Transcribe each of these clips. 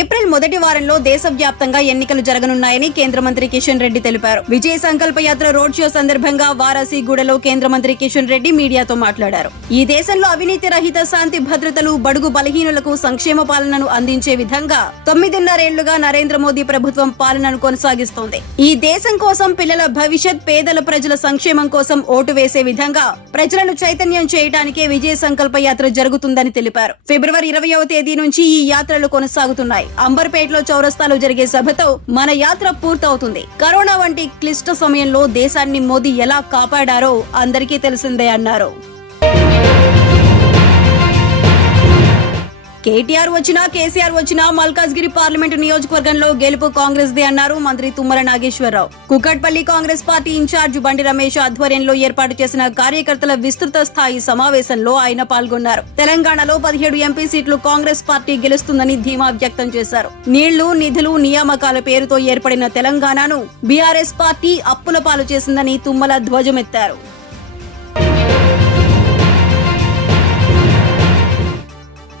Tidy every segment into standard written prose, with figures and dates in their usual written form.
April మొదటి వారంలో దేశవ్యాప్తంగా ఎన్నికలు జరగనున్నాయని కేంద్ర మంత్రి కిషన్ రెడ్డి తెలిపారు. విజయ సంకల్ప యాత్ర రోడ్ షో సందర్భంగా వారాసిగూడలో కేంద్ర మంత్రి కిషన్ రెడ్డి మీడియాతో మాట్లాడారు. ఈ దేశంలో అవినీతి రహిత శాంతి భద్రతలు, బడుగు బలహీనులకు సంక్షేమ పాలనను అందించే విధంగా 9.5 ఏళ్లుగా నరేంద్ర మోదీ ప్రభుత్వం పాలనను కొనసాగిస్తోంది. ఈ దేశం కోసం, పిల్లల భవిష్యత్, పేదల ప్రజల సంక్షేమం కోసం ఓటు వేసే విధంగా ప్రజలను చైతన్యం చేయడానికే విజయ సంకల్ప యాత్ర జరుగుతుందని తెలిపారు. ఫిబ్రవరి 20వ తేదీ నుంచి ఈ యాత్రలు కొనసాగుతున్నాయి. అంబర్పేటలో చౌరస్తాలో జరిగే సభతో మన యాత్ర పూర్తవుతుంది. కరోనా వంటి క్లిష్ట సమయంలో దేశాన్ని మోదీ ఎలా కాపాడారో అందరికీ తెలిసిందే అన్నారు. కేటీఆర్ వచ్చినా, కేసీఆర్ వచ్చినా మల్కాజ్గిరి పార్లమెంటు నియోజకవర్గంలో గెలుపు కాంగ్రెస్ దే అన్నారు మంత్రి తుమ్మల నాగేశ్వరరావు. కుకట్పల్లి కాంగ్రెస్ పార్టీ ఇన్ఛార్జ్ బండి రమేష్ ఆధ్వర్యంలో ఏర్పాటు చేసిన కార్యకర్తల విస్తృత స్థాయి సమావేశంలో ఆయన పాల్గొన్నారు. తెలంగాణలో 17 ఎంపీ సీట్లు కాంగ్రెస్ పార్టీ గెలుస్తుందని ధీమా వ్యక్తం చేశారు. నీళ్లు, నిధులు, నియామకాల పేరుతో ఏర్పడిన తెలంగాణను బీఆర్ఎస్ పార్టీ అప్పుల పాలు చేసిందని తుమ్మల ధ్వజమెత్తారు.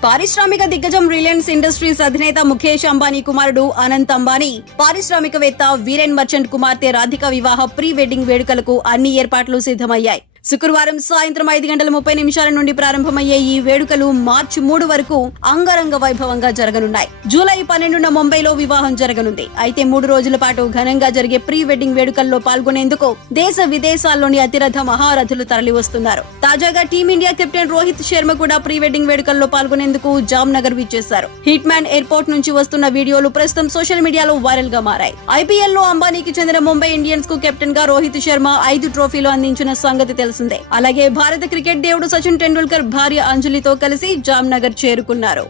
పారిశ్రామిక దిగ్గజం రిలయన్స్ ఇండస్ట్రీస్ అధినేత ముఖేష్ అంబానీ కుమారుడు అనంత్ అంబానీ, పారిశ్రామికవేత్త వీరెన్ మర్చెంట్ కుమార్తె రాధిక వివాహ ప్రీ వెడ్డింగ్ వేడుకలకు అన్ని ఏర్పాట్లు సిద్ధమయ్యాయి. శుక్రవారం సాయంత్రం 5:30 నుండి ప్రారంభమయ్యే ఈ వేడుకలు మార్చి 3 వరకు అంగరంగ వైభవంగా జరగనున్నాయి. జూలై 12న ముంబైలో వివాహం జరగనుంది. అయితే 3 రోజుల పాటు ఘనంగా జరిగే ప్రీ వెడ్డింగ్ వేడుకల్లో పాల్గొనేందుకు దేశ విదేశాల్లోని అతిరథ మహారథులు తరలివస్తున్నారు. తాజాగా టీమిండియా కెప్టెన్ రోహిత్ శర్మ కూడా ప్రీ వెడ్డింగ్ వేడుకల్లో పాల్గొనేందుకు జామ్నగర్ విచ్చేశారు. హిట్ మ్యాన్ ఎయిర్పోర్ట్ నుంచి వస్తున్న వీడియోలు ప్రస్తుతం సోషల్ మీడియాలో వైరల్ గా మారాయి. ఐపీఎల్ లో అంబానీకి చెందిన ముంబై ఇండియన్స్ కు కెప్టెన్ గా రోహిత్ శర్మ 5 ట్రోఫీలు అందించిన సంగతి తెలిసిందే. అలాగే భారత క్రికెట్ దేవుడు సచిన్ టెండూల్కర్ భార్య అంజలితో కలిసి జామ్నగర్ చేరుకున్నారు.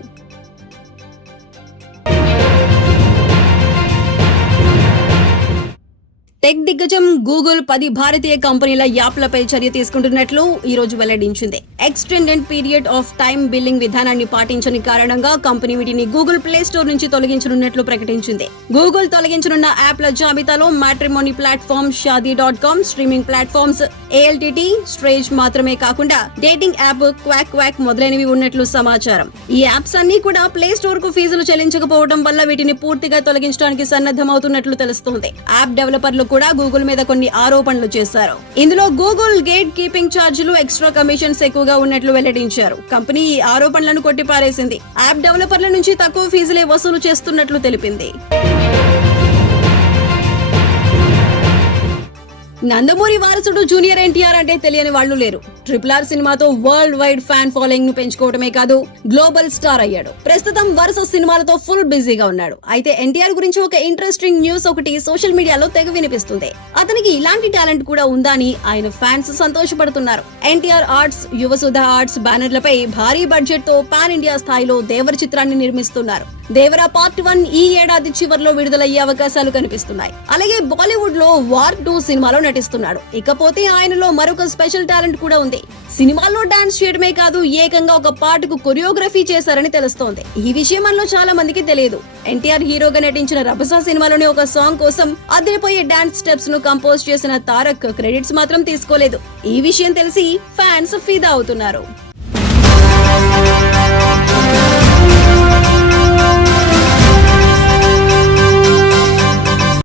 టెక్ దిగ్గజం గూగుల్ 10 భారతీయ కంపెనీల యాప్లపై చర్య తీసుకుంటున్నట్లు ఈ రోజు వెల్లడించింది. Extended period of time billing విధానాన్ని పాటించని కారణంగా కంపెనీ వీటిని గూగుల్ ప్లే స్టోర్ నుంచి తొలగించనున్నట్లు ప్రకటించింది. గూగుల్ తొలగించనున్న యాప్ల జాబితాలో matrimony platform, Shaadi, streaming platforms, ALTT, స్ట్రేజ్ మాత్రమే కాకుండా డేటింగ్ యాప్ క్వాక్ క్వాక్ మొదలైనవి ఉన్నట్లు సమాచారం. ఈ యాప్స్ అన్ని కూడా ప్లే స్టోర్ కు ఫీజులు చెల్లించకపోవడం వల్ల వీటిని పూర్తిగా తొలగించడానికి సన్నద్ధమవుతున్నట్లు తెలుస్తోంది. యాప్ డెవలపర్లు కూడా గూగుల్ మీద కొన్ని ఆరోపణలు చేశారు. ఇందులో గూగుల్ గేట్ కీపింగ్ ఛార్జీలు, ఎక్స్ట్రా కమిషన్స్ ఎక్కువగా ఉన్నట్లు వెల్లడించారు. కంపెనీ ఈ ఆరోపణలను కొట్టిపారేసింది. యాప్ డెవలపర్ల నుంచి తక్కువ ఫీజులే వసూలు చేస్తున్నట్లు తెలిపింది. నందమూరి వారసుడు జూనియర్ ఎన్టీఆర్ అంటే తెలియని వాళ్లు లేరు. RRR సినిమాతో వరల్డ్ వైడ్ ఫ్యాన్ ఫాలోయింగ్ ను పెంచుకోవడమే కాదు, గ్లోబల్ స్టార్ అయ్యాడు. ప్రస్తుతం వరుస సినిమాలతో ఫుల్ బిజీగా ఉన్నాడు. అయితే ఎన్టీఆర్ గురించి ఒక ఇంట్రెస్టింగ్ న్యూస్ ఒకటి సోషల్ మీడియాలో తెగ వినిపిస్తుంది. అతనికి ఇలాంటి టాలెంట్ కూడా ఉందా అని ఆయన ఫ్యాన్స్ సంతోషపడుతున్నారు. ఎన్టీఆర్ ఆర్ట్స్, యువసుధ ఆర్ట్స్ బ్యానర్లపై భారీ బడ్జెట్ తో పాన్ ఇండియా స్థాయిలో దేవర చిత్రాన్ని నిర్మిస్తున్నారు. దేవరా పార్ట్ 1 ఈ ఏడాది చివర్లో విడుదలయ్యే అవకాశాలు కనిపిస్తున్నాయి. అలాగే బాలీవుడ్ లో వార్ 2 సినిమాలో నటిస్తున్నాడు. ఇకపోతే ఆయనలో మరొక స్పెషల్ టాలెంట్ కూడా ఉంది. సినిమాల్లో డాన్స్ చేయడమే కాదు, ఏకంగా ఒక పాటకు కొరియోగ్రఫీ చేశారని తెలుస్తోంది. ఈ విషయం మనలో చాలా మందికి తెలియదు. ఎన్టీఆర్ హీరోగా నటించిన రభస సినిమాలోని ఒక సాంగ్ కోసం అదిరిపోయే డాన్స్ స్టెప్స్ ను కంపోజ్ చేసిన తారక్ క్రెడిట్స్ మాత్రం తీసుకోలేదు. ఈ విషయం తెలిసి ఫ్యాన్స్ ఫిదా అవుతున్నారు.